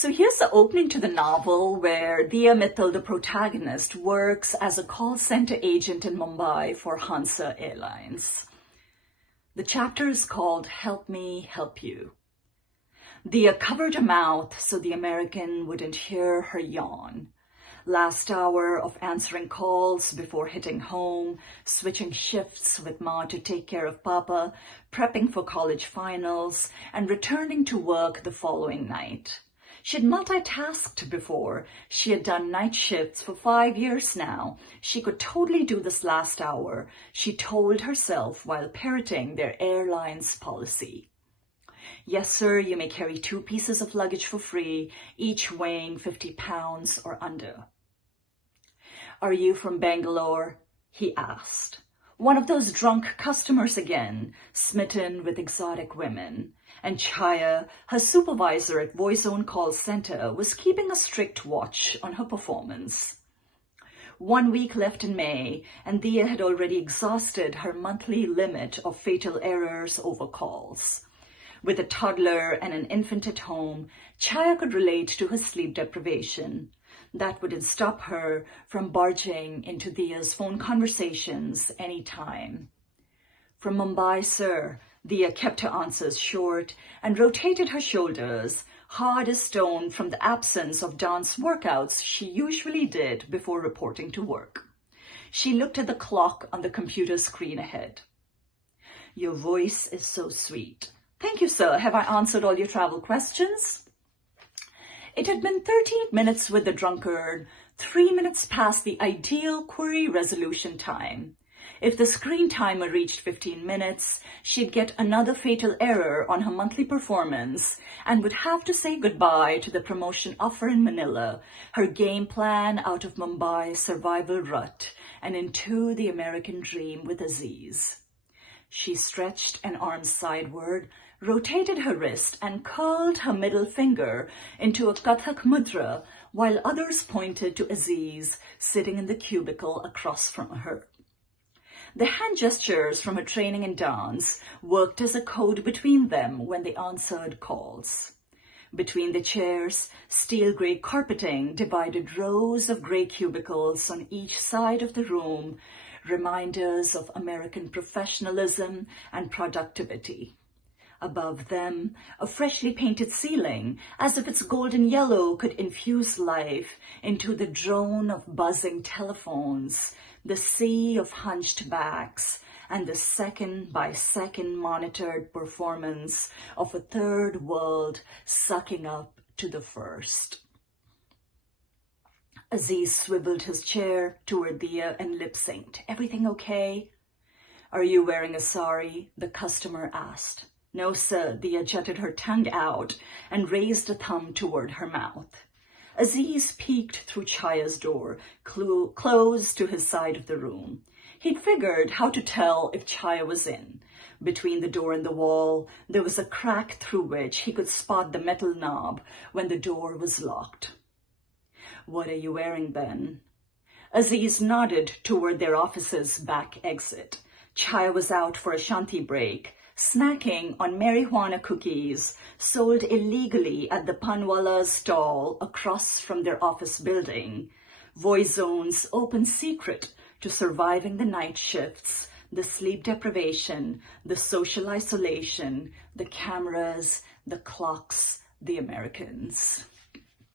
So here's the opening to the novel where Diya Mittal, the protagonist, works as a call center agent in Mumbai for Hansa Airlines. The chapter is called Help Me Help You. Diya covered her mouth so the American wouldn't hear her yawn. Last hour of answering calls before hitting home, switching shifts with Ma to take care of Papa, prepping for college finals, and returning to work the following night. She'd multitasked before. She had done night shifts for 5 years now. She could totally do this last hour, she told herself while parroting their airline's policy. Yes, sir, you may carry 2 pieces of luggage for free, each weighing 50 pounds or under. Are you from Bangalore? He asked. One of those drunk customers again, smitten with exotic women. And Chaya, her supervisor at Voice Zone call center, was keeping a strict watch on her performance. 1 week left in May, and Diya had already exhausted her monthly limit of fatal errors over calls. With a toddler and an infant at home, Chaya could relate to her sleep deprivation. That wouldn't stop her from barging into Diya's phone conversations any time. From Mumbai, sir, Diya kept her answers short and rotated her shoulders, hard as stone from the absence of dance workouts she usually did before reporting to work. She looked at the clock on the computer screen ahead. Your voice is so sweet. Thank you, sir. Have I answered all your travel questions? It had been 13 minutes with the drunkard, 3 minutes past the ideal query resolution time. If the screen timer reached 15 minutes, she'd get another fatal error on her monthly performance and would have to say goodbye to the promotion offer in Manila, her game plan out of Mumbai's survival rut and into the American dream with Aziz. She stretched an arm sideward, rotated her wrist, and curled her middle finger into a Kathak mudra while others pointed to Aziz sitting in the cubicle across from her. The hand gestures from her training in dance worked as a code between them when they answered calls. Between the chairs, steel grey carpeting divided rows of grey cubicles on each side of the room, reminders of American professionalism and productivity. Above them, a freshly painted ceiling, as if its golden yellow could infuse life into the drone of buzzing telephones, the sea of hunched backs, and the second-by-second monitored performance of a third world sucking up to the first. Aziz swiveled his chair toward Diya and lip-synced. Everything okay? Are you wearing a sari? The customer asked. No, sir. Diya jutted her tongue out and raised a thumb toward her mouth. Aziz peeked through Chaya's door, close to his side of the room. He'd figured how to tell if Chaya was in. Between the door and the wall, there was a crack through which he could spot the metal knob when the door was locked. What are you wearing then? Aziz nodded toward their office's back exit. Chaya was out for a shanti break, snacking on marijuana cookies sold illegally at the Panwala's stall across from their office building. Voice Zone's open secret to surviving the night shifts, the sleep deprivation, the social isolation, the cameras, the clocks, the Americans.